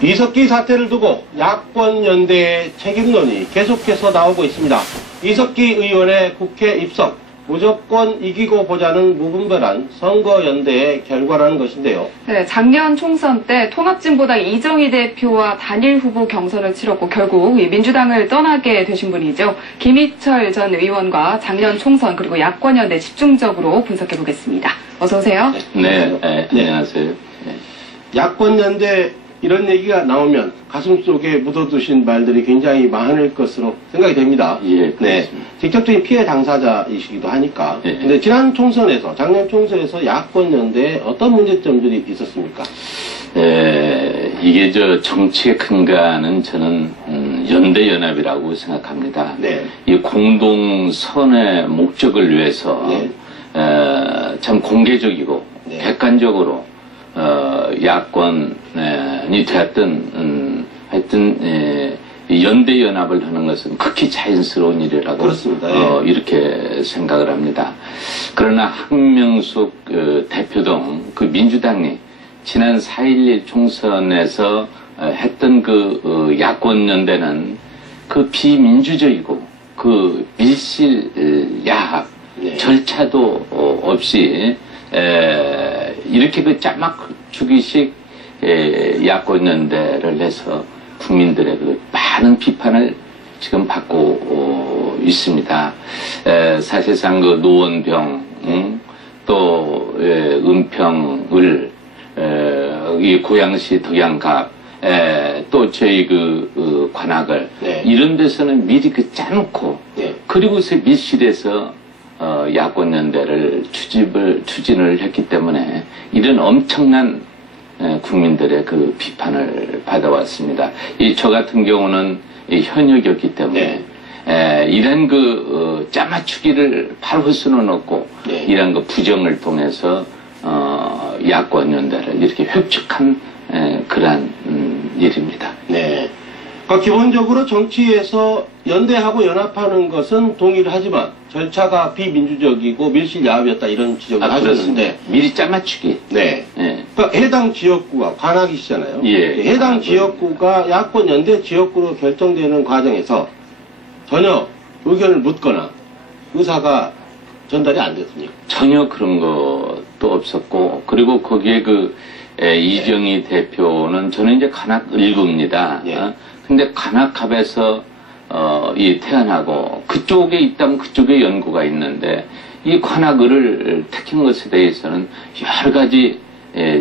이석기 사태를 두고 야권연대의 책임론이 계속해서 나오고 있습니다. 이석기 의원의 국회 입성, 무조건 이기고 보자는 무분별한 선거연대의 결과라는 것인데요. 네, 작년 총선 때 통합진보당 이정희 대표와 단일 후보 경선을 치렀고 결국 민주당을 떠나게 되신 분이죠. 김희철 전 의원과 작년 총선 그리고 야권연대 집중적으로 분석해 보겠습니다. 어서 오세요. 네, 안녕하세요. 네. 야권연대 이런 얘기가 나오면 가슴속에 묻어두신 말들이 굉장히 많을 것으로 생각이 됩니다. 예, 네, 직접적인 피해 당사자이시기도 하니까. 예. 근데 지난 총선에서, 작년 총선에서 야권연대에 어떤 문제점들이 있었습니까? 이게 정치의 근간은 저는 연대연합이라고 생각합니다. 네. 이 공동선의 목적을 위해서 네. 참 공개적이고 네. 객관적으로 야권이 되었든 하여튼 연대연합을 하는 것은 극히 자연스러운 일이라고 그렇습니다. 이렇게 생각을 합니다. 그러나 한명숙 대표 등 그 민주당이 지난 4.11 총선에서 했던 그 야권연대는 그 비민주적이고 그 밀실야합 네. 절차도 없이 이렇게 그 짜맞추기식 야권연대를 해서 국민들의 그 많은 비판을 지금 받고 있습니다. 사실상 그 노원병, 또 은평을, 이 고양시 덕양갑, 또 저희 그 관악을 네. 이런 데서는 미리 그 짜놓고 네. 그리고서 밀실에서 야권연대를 추진을 했기 때문에 이런 엄청난 국민들의 그 비판을 받아왔습니다. 저 같은 경우는 현역이었기 때문에 이런 그 짜맞추기를 바로 수는 없고 네. 이런 그 부정을 통해서 야권연대를 이렇게 획축한 그러한 일입니다. 네. 그러니까 기본적으로 정치에서 연대하고 연합하는 것은 동의를 하지만 절차가 비민주적이고 밀실야합이었다 이런 지적을 하셨는데 미리 짜맞추기. 네. 예. 그러니까 해당 지역구가 관악이시잖아요. 예. 해당 관악은. 지역구가 야권 연대 지역구로 결정되는 과정에서 전혀 의견을 묻거나 의사가 전달이 안 됐습니까? 전혀 그런 것도 없었고, 그리고 거기에 이정희 대표는 저는 이제 관악 일구입니다. 예. 근데 관악갑에서 태어나고 그쪽에 있다면 그쪽에 연구가 있는데 이 관악을 택한 것에 대해서는 여러 가지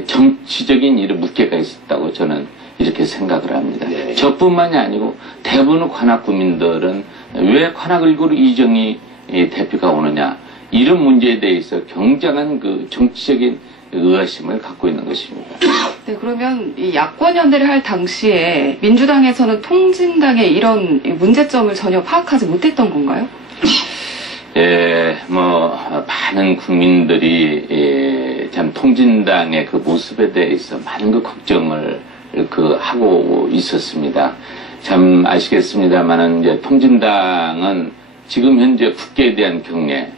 정치적인 이런 묵계가 있었다고 저는 이렇게 생각을 합니다. 네. 저뿐만이 아니고 대부분 관악 구민들은 왜 관악을구로 이정희 대표가 오느냐 이런 문제에 대해서 굉장한 그 정치적인 의아심을 갖고 있는 것입니다. 네, 그러면 이 야권연대를 할 당시에 민주당에서는 통진당의 이런 문제점을 전혀 파악하지 못했던 건가요? 많은 국민들이 참 통진당의 그 모습에 대해서 많은 그 걱정을 하고 있었습니다. 참 아시겠습니다만은 이제 통진당은 지금 현재 국회에 대한 경례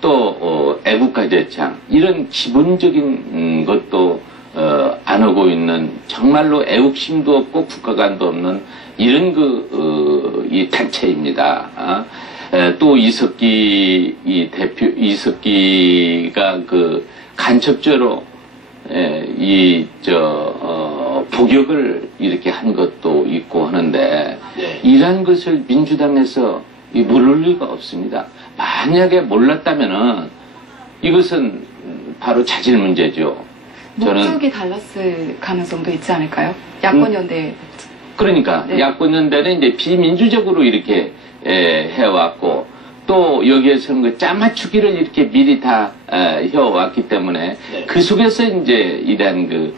또 애국가 제창 이런 기본적인 것도 안 하고 있는 정말로 애국심도 없고 국가관도 없는 이런 이 단체입니다. 또 이석기 대표 이석기가 그 간첩죄로 복역을 이렇게 한 것도 있고 하는데 네. 이러한 것을 민주당에서 모를 리가 없습니다. 만약에 몰랐다면은 이것은 바로 자질 문제죠. 목적이 달랐을 가능성도 있지 않을까요? 야권연대. 그러니까 네. 야권연대는 이제 비민주적으로 이렇게 해왔고 또 여기에서는 그 짜맞추기를 이렇게 미리 다 해왔기 때문에 네. 그 속에서 이제 이러한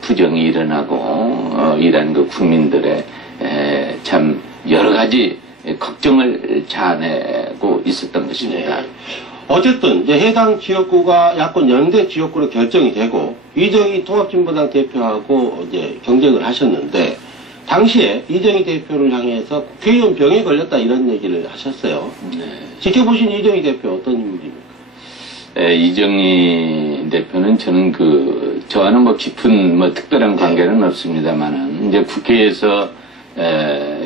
부정이 일어나고 이러한 국민들의 참 여러 가지 걱정을 자아내고 있었던 것입니다. 네. 어쨌든 이제 해당 지역구가 야권 연대 지역구로 결정이 되고 이정희 통합진보당 대표하고 이제 경쟁을 하셨는데 당시에 이정희 대표를 향해서 국회의원 병에 걸렸다 이런 얘기를 하셨어요. 네. 지켜보신 이정희 대표 어떤 인물입니까? 이정희 대표는 저는 저와는 뭐 깊은 뭐 특별한 관계는 없습니다만은 이제 국회에서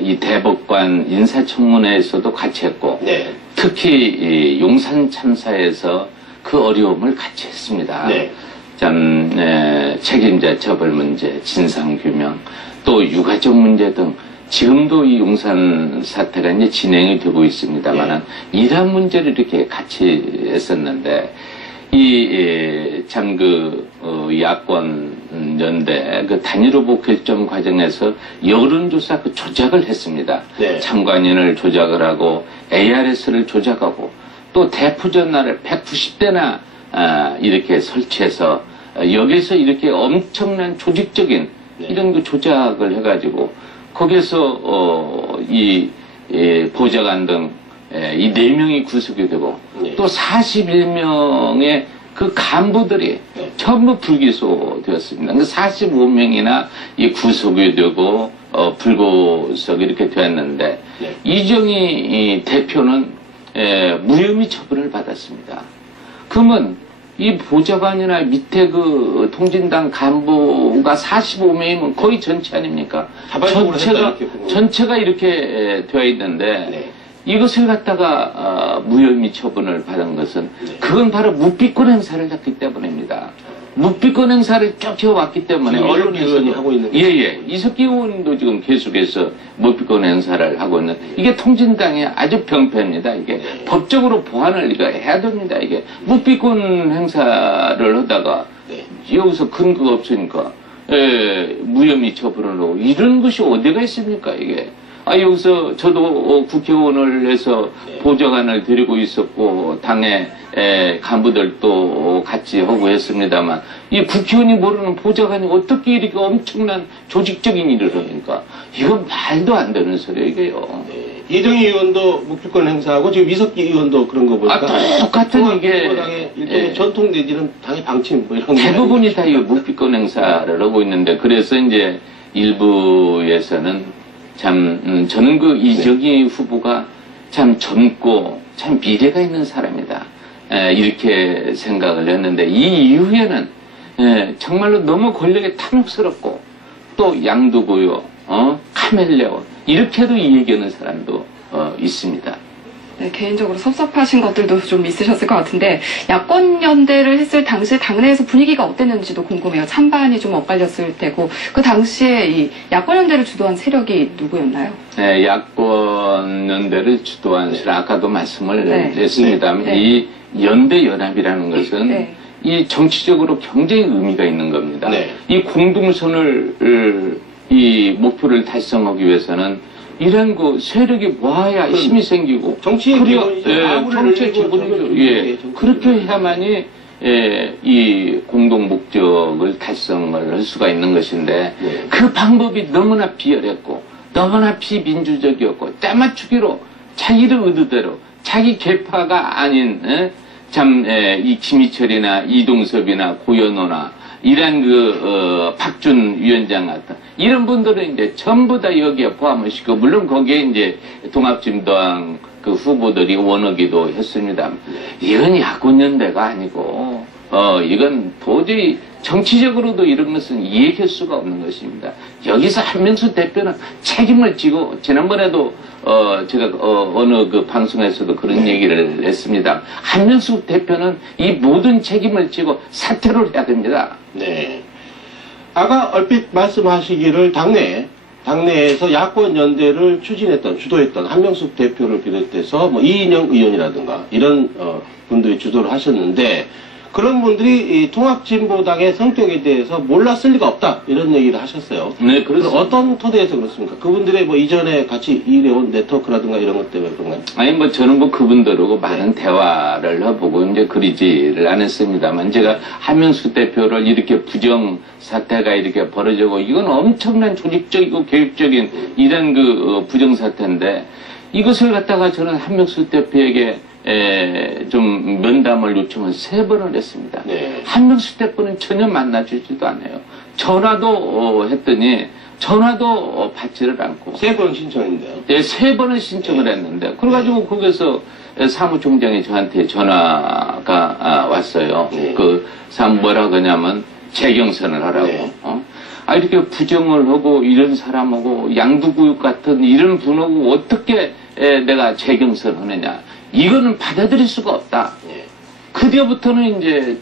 이 대법관 인사청문회에서도 같이 했고 네. 특히 이 용산 참사에서 그 어려움을 같이 했습니다. 네. 참 책임자 처벌 문제, 진상 규명, 또 유가족 문제 등 지금도 이 용산 사태가 이제 진행이 되고 있습니다만은 이러한 문제를 이렇게 같이 했었는데 야권 연대 단일 후보 결정 과정에서 여론조사 조작을 했습니다. 네. 참관인을 조작을 하고 ARS를 조작하고 또 대표 전날을 190대나 이렇게 설치해서 여기서 이렇게 엄청난 조직적인 이런 조작을 해가지고 거기에서 보좌관 등 이 4명이 구속이 되고 또 41명의 그 간부들이 전부 불기소되었습니다. 45명이나 이 구속이 되고 불구속 이렇게 되었는데 이정희 대표는 무혐의 처분을 받았습니다. 그러면 이 보좌관이나 밑에 그 통진당 간부가 45명이면 거의 전체 아닙니까? 전체가 이렇게 되어 있는데 이것을 갖다가 무혐의 처분을 받은 것은 그건 바로 묵비권 행사를 했기 때문입니다. 묵비권 행사를 쭉 해왔기 때문에 언론에서 하고 있는 이석기 의원도 지금 계속해서 묵비권 행사를 하고 있는 이게 통진당의 아주 병폐입니다. 이게 법적으로 보완을 해야 됩니다. 이게 묵비권 행사를 하다가 여기서 근거가 없으니까 무혐의 처분을 하고 이런 것이 어디가 있습니까 이게. 여기서 저도 국회의원을 해서 보좌관을 데리고 있었고 당의 간부들도 같이 하고 했습니다만 이 국회의원이 모르는 보좌관이 어떻게 이렇게 엄청난 조직적인 일을 합니까? 이건 말도 안 되는 소리예요 이게요. 이정희 의원도 묵비권 행사하고 지금 이석기 의원도 그런 거 보니까 똑같은 이게 일종의 전통 내지는 당의 방침 뭐 이런 대부분이 다 이 묵비권 행사를 하고 있는데 그래서 이제 일부에서는 참 저는 이정희 후보가 참 젊고 참 미래가 있는 사람이다 이렇게 생각을 했는데 이 이후에는 정말로 너무 권력에 탐욕스럽고 또 양두고요 카멜레온 이렇게도 얘기하는 사람도 있습니다. 네, 개인적으로 섭섭하신 것들도 좀 있으셨을 것 같은데 야권 연대를 했을 당시에 당내에서 분위기가 어땠는지도 궁금해요. 찬반이 좀 엇갈렸을 때고 그 당시에 이 야권 연대를 주도한 세력이 누구였나요? 네, 야권 연대를 주도한 세력 아까도 말씀을 했습니다만 이 연대 연합이라는 것은 이 정치적으로 굉장히 의미가 있는 겁니다. 이 공동선을 이 목표를 달성하기 위해서는 이런 세력이 모아야 힘이 생기고 정치의 기본이죠. 정치의 기본이죠. 그렇게 해야만이 이 공동 목적을 달성을 할 수가 있는 것인데 그 방법이 너무나 비열했고 너무나 비민주적이었고 때맞추기로 자기를 의도대로 자기 계파가 아닌 이 김희철이나 이동섭이나 고현호나 이런 박준 위원장 같은 이런 분들은 이제 전부 다 여기에 포함을 시키고 물론 거기에 이제 통합진보당 그 후보들이 원하기도 했습니다. 이건 야권연대가 아니고 이건 도저히 정치적으로도 이런 것은 이해할 수가 없는 것입니다. 여기서 한명수 대표는 책임을 지고 지난번에도 제가 어느 그 방송에서도 그런 얘기를 했습니다. 한명수 대표는 이 모든 책임을 지고 사퇴를 해야 됩니다. 네. 아까 얼핏 말씀하시기를 당내에서 야권 연대를 주도했던 한명숙 대표를 비롯해서 뭐 이인영 의원이라든가 이런 분들이 주도를 하셨는데 그런 분들이 이 통합진보당의 성격에 대해서 몰랐을 리가 없다 이런 얘기를 하셨어요. 네, 그렇습니다. 어떤 토대에서 그렇습니까? 그분들의 뭐 이전에 같이 일해온 네트워크라든가 이런 것 때문에 그런가요? 아니 저는 그분들하고 많은 대화를 해보고 이제 그리지를 않았습니다만 제가 한명숙 대표를 이렇게 부정 사태가 이렇게 벌어지고 이건 엄청난 조직적이고 계획적인 이런 부정 사태인데 이것을 갖다가 저는 한명숙 대표에게 좀 면담을 요청을 3번을 했습니다. 한명숙 대표는 전혀 만나주지도 않아요. 전화도 했더니 전화도 받지를 않고. 3번 신청인데요. 네, 3번을 신청을 했는데, 그래가지고 거기서 사무총장이 저한테 전화가 왔어요. 네. 그, 뭐라 그러냐면, 재경선을 하라고. 네. 이렇게 부정을 하고, 이런 사람하고, 양두구육 같은 이런 분하고 어떻게 내가 재경선 하느냐. 이거는 받아들일 수가 없다. 네. 그 뒤부터는 이제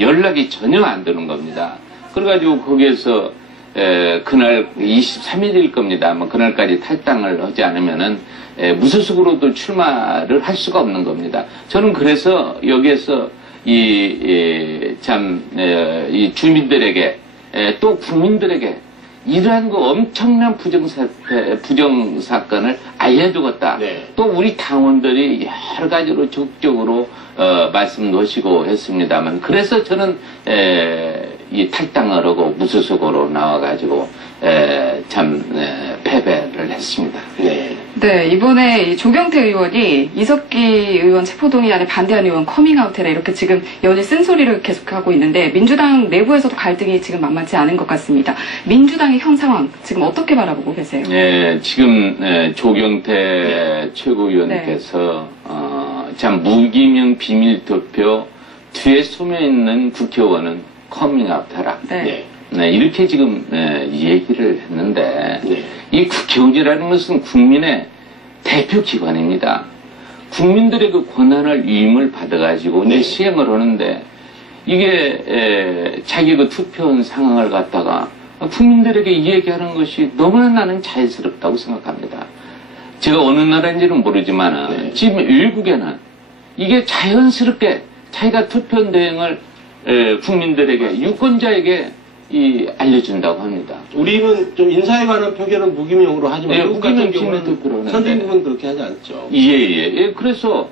연락이 전혀 안 되는 겁니다. 그래가지고 거기에서 그날 23일일 겁니다. 아마 그날까지 탈당을 하지 않으면은 무소속으로도 출마를 할 수가 없는 겁니다. 저는 그래서 여기에서 이 주민들에게 또 국민들에게 이러한 그 엄청난 부정사건을 알려주겠다. 네. 또 우리 당원들이 여러 가지로 적극적으로 말씀 놓으시고 했습니다만, 그래서 저는 이 탈당을 하고 무소속으로 나와가지고 패배를 했습니다. 네. 네, 이번에 이 조경태 의원이 이석기 의원 체포동의안에 반대하는 의원 커밍아웃해라 이렇게 지금 연일 쓴소리를 계속하고 있는데 민주당 내부에서도 갈등이 지금 만만치 않은 것 같습니다. 민주당의 현 상황 지금 어떻게 바라보고 계세요? 지금 조경태 최고위원께서 참 무기명 비밀투표 뒤에 숨어 있는 국회의원은 커밍아웃해라. 네. 네. 이렇게 지금 얘기를 했는데 네. 이 국회의원이라는 것은 국민의 대표 기관입니다. 국민들의 그 권한을 위임을 받아가지고 네. 이제 시행을 하는데 이게 자기 그 투표한 상황을 갖다가 국민들에게 이야기하는 것이 너무나 나는 자연스럽다고 생각합니다. 제가 어느 나라인지는 모르지만 네. 지금 외국에는 이게 자연스럽게 자기가 투표한 대행을 국민들에게 유권자에게 알려준다고 합니다. 우리는 좀 인사에 관한 표결은 무기명으로 하지만 네, 미국 같은 무기명 경우는 비밀투표로 하는데. 선진국은 그렇게 하지 않죠. 그래서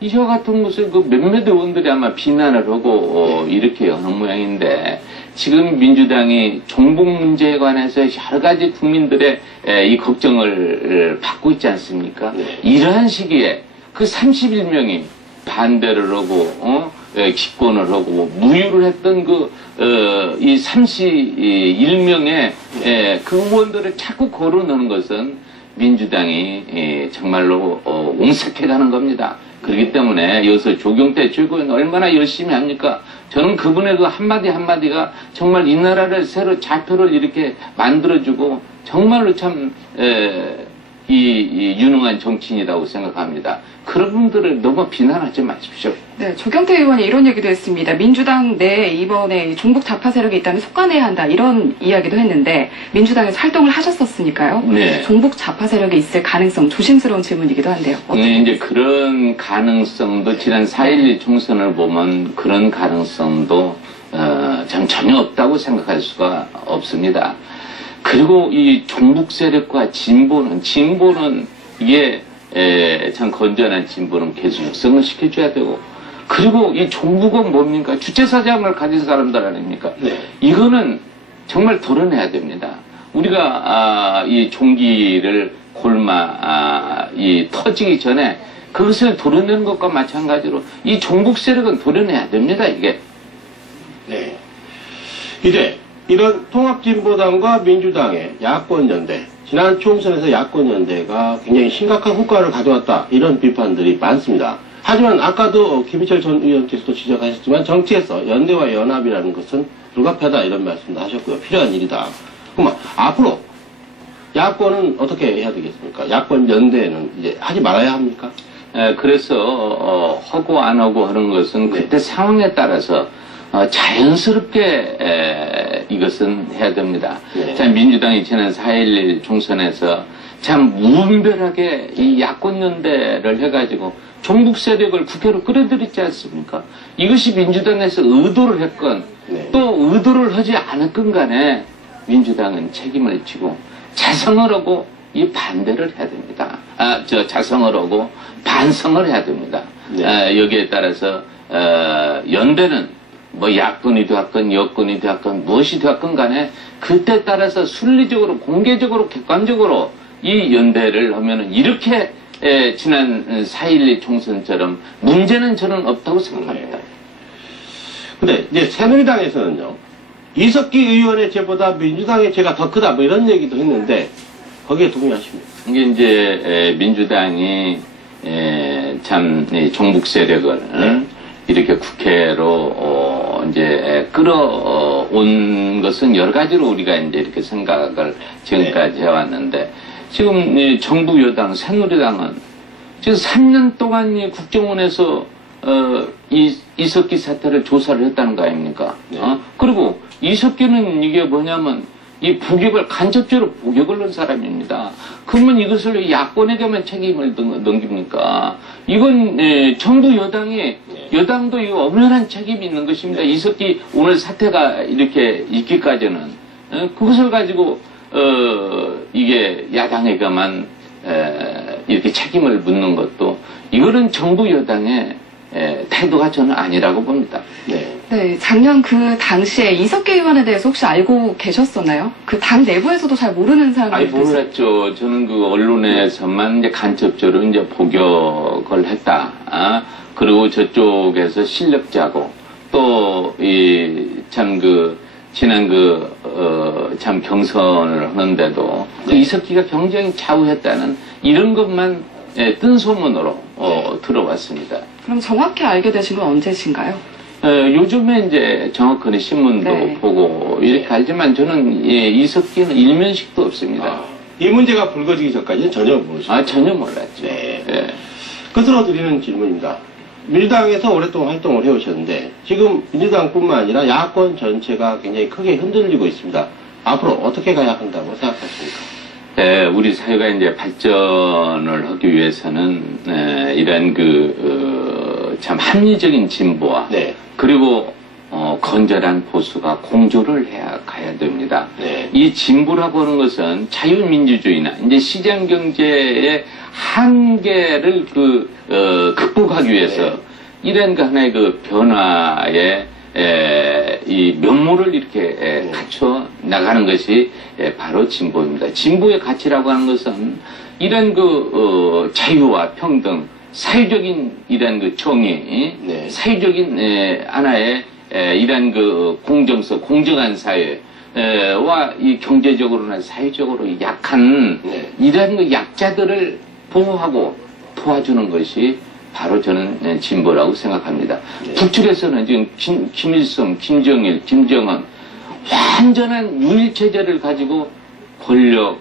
이와 같은 것을 그 몇몇 의원들이 아마 비난을 하고 이렇게 하는 모양인데, 지금 민주당이 종북 문제에 관해서 여러 가지 국민들의 이 걱정을 받고 있지 않습니까? 네. 이러한 시기에 그 31명이 반대를 하고 기권을 하고 무효를 했던 이 31명의 그 의원들을 자꾸 거론하는 것은 민주당이 정말로 옹색해가는 겁니다. 그렇기 때문에 여기서 조경태 최고위원 얼마나 열심히 합니까? 저는 그분의 그 한마디 한마디가 정말 이 나라를 새로 좌표를 이렇게 만들어주고 정말로 참 유능한 정치인이라고 생각합니다. 그런 분들을 너무 비난하지 마십시오. 네, 조경태 의원이 이런 얘기도 했습니다. 민주당 내에 이번에 종북 좌파 세력이 있다면 속아내야 한다 이런 이야기도 했는데 민주당에서 활동을 하셨었으니까요. 네. 종북 좌파 세력이 있을 가능성 조심스러운 질문이기도 한데요. 네, 이제 그런 가능성도 지난 4.12 총선을 보면 그런 가능성도 참 전혀 없다고 생각할 수가 없습니다. 그리고 이 종북 세력과 진보는 이게 참 건전한 진보는 계속 육성을 시켜줘야 되고, 그리고 이 종북은 뭡니까? 주체사상을 가진 사람들 아닙니까? 네. 이거는 정말 도려내야 됩니다. 우리가 이 종기를 터지기 전에 그것을 도려내는 것과 마찬가지로 이 종북 세력은 도려내야 됩니다. 이게. 네. 이제 이런 통합진보당과 민주당의 야권연대, 지난 총선에서 야권연대가 굉장히 심각한 효과를 가져왔다, 이런 비판들이 많습니다. 하지만 아까도 김희철 전 의원께서도 지적하셨지만 정치에서 연대와 연합이라는 것은 불가피하다, 이런 말씀도 하셨고요. 필요한 일이다. 그럼 앞으로 야권은 어떻게 해야 되겠습니까? 야권연대는 이제 하지 말아야 합니까? 그래서 하고 안 하고 하는 것은 그때 상황에 따라서 자연스럽게 이것은 해야 됩니다. 네. 참 민주당이 지난 4.11 총선에서 참 무분별하게 이 야권연대를 해가지고 종북 세력을 국회로 끌어들였지 않습니까? 이것이 민주당에서 의도를 했건 네. 또 의도를 하지 않았건 간에 민주당은 책임을 지고 자성을 하고 이 반대를 해야 됩니다. 자성을 하고 반성을 해야 됩니다. 네. 여기에 따라서 연대는 뭐 야권이 되었건 여권이 되었건 무엇이 되었건 간에 그때 따라서 순리적으로 공개적으로 객관적으로 이 연대를 하면은 이렇게 지난 4.12 총선처럼 문제는 저는 없다고 생각합니다. 근데 이제 새누리당에서는요, 이석기 의원의 죄보다 민주당의 죄가 더 크다 뭐 이런 얘기도 했는데 거기에 동의하십니까? 이게 이제 민주당이 참 종북 세력을 이렇게 국회로 이제 끌어온 것은 여러 가지로 우리가 이제 이렇게 생각을 지금까지 해왔는데 지금 이 정부 여당 새누리당은 지금 3년 동안 이 국정원에서 이석기 사태를 조사를 했다는 거 아닙니까? 네. 그리고 이석기는 이게 뭐냐면 이 부격을 간접적으로 부격을 넣은 사람입니다. 그러면 이것을 야권에게만 책임을 넘깁니까? 이건 정부 여당도 이거 엄연한 책임이 있는 것입니다. 이석기 오늘 사태가 이렇게 있기까지는 그것을 가지고 이게 야당에게만 이렇게 책임을 묻는 것도 이거는 정부 여당의 태도가 저는 아니라고 봅니다. 네. 네, 작년 그 당시에 이석기 의원에 대해서 혹시 알고 계셨었나요? 그 당 내부에서도 잘 모르는 사람들이 아니, 몰랐죠. 저는 그 언론에서만 이제 간접적으로 이제 복역을 했다. 그리고 저쪽에서 실력자고, 또, 참 지난 참 경선을 하는데도 그 이석기가 굉장히 좌우했다는 이런 것만 뜬 소문으로 들어왔습니다. 그럼 정확히 알게 되신 건 언제신가요? 요즘에 이제 정확하게 신문도 네. 보고 이렇게 알지만 저는 이석기는 일면식도 없습니다. 이 문제가 불거지기 전까지는 전혀 모르셨어요. 전혀 몰랐죠. 네. 예. 끝으로 드리는 질문입니다. 민주당에서 오랫동안 활동을 해오셨는데 지금 민주당뿐만 아니라 야권 전체가 굉장히 크게 흔들리고 있습니다. 앞으로 어떻게 가야 한다고 생각하십니까? 우리 사회가 이제 발전을 하기 위해서는 이런 참 합리적인 진보와 네. 그리고 건전한 보수가 공조를 가야 됩니다. 네. 이 진보라고 하는 것은 자유민주주의나 이제 시장 경제의 한계를 극복하기 위해서 네. 이런 하나의 변화의 이 면모를 이렇게 갖춰 나가는 것이 바로 진보입니다. 진보의 가치라고 하는 것은 이런 자유와 평등, 사회적인 이런 정의, 네. 사회적인 하나의 이런 공정성, 공정한 사회와 이 경제적으로나 사회적으로 약한 네. 이런 약자들을 보호하고 도와주는 것이 바로 저는 진보라고 생각합니다. 네. 북측에서는 지금 김일성, 김정일, 김정은 완전한 유일체제를 가지고 권력,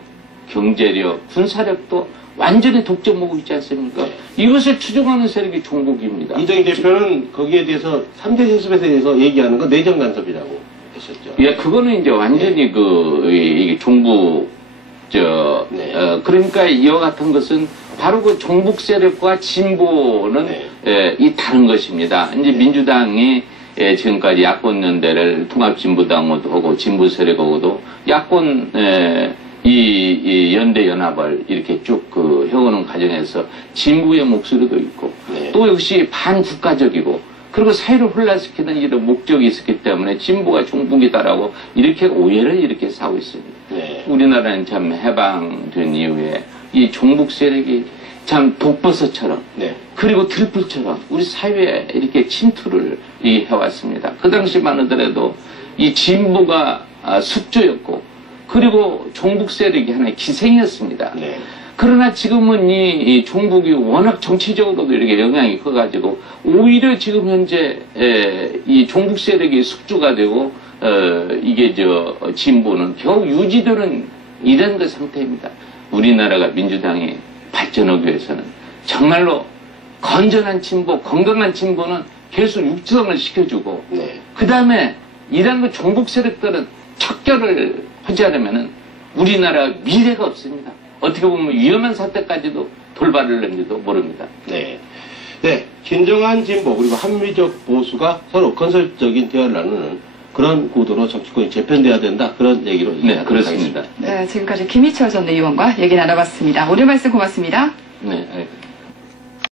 경제력, 군사력도 완전히 독점하고 있지 않습니까? 네. 이것을 추종하는 세력이 종북입니다. 이정희 대표는 거기에 대해서 3대 세습에 대해서 얘기하는 건 내정 간섭이라고 했었죠. 예, 그거는 이제 완전히 이게 종북, 네. 그러니까 이와 같은 것은 바로 그 종북 세력과 진보는 이 다른 것입니다. 이제 민주당이 지금까지 야권 연대를 통합진보당으로도 하고 진보 세력하고도 야권 이 연대 연합을 이렇게 쭉 해오는 과정에서 진보의 목소리도 있고 네. 또 역시 반국가적이고 그리고 사회를 혼란시키는 이런 목적이 있었기 때문에 진보가 종북이다라고 이렇게 오해를 이렇게 사고 있습니다. 네. 우리나라는 참 해방된 이후에 이 종북 세력이 참 독버섯처럼 네. 그리고 들불처럼 우리 사회에 이렇게 침투를 해왔습니다. 그 당시만 하더라도 이 진보가 숙주였고 그리고 종북 세력이 하나의 기생이었습니다. 네. 그러나 지금은 이 종북이 워낙 정치적으로도 이렇게 영향이 커가지고 오히려 지금 현재 이 종북 세력이 숙주가 되고 이게 진보는 겨우 유지되는 이런 상태입니다. 우리나라가 민주당이 발전하기 위해서는 정말로 건전한 진보, 건강한 진보는 계속 육성을 시켜주고 네. 그 다음에 이런 종북 세력들은 척결을 하지 않으면 우리나라 미래가 없습니다. 어떻게 보면 위험한 사태까지도 돌발을 낼지도 모릅니다. 네. 네. 진정한 진보 그리고 합리적 보수가 서로 건설적인 대화를 나누는 그런 구도로 정치권이 재편돼야 된다. 그런 얘기로 네, 그렇습니다. 네, 지금까지 김희철 전 의원과 얘기 나눠봤습니다. 오늘 말씀 고맙습니다. 네, 알겠습니다.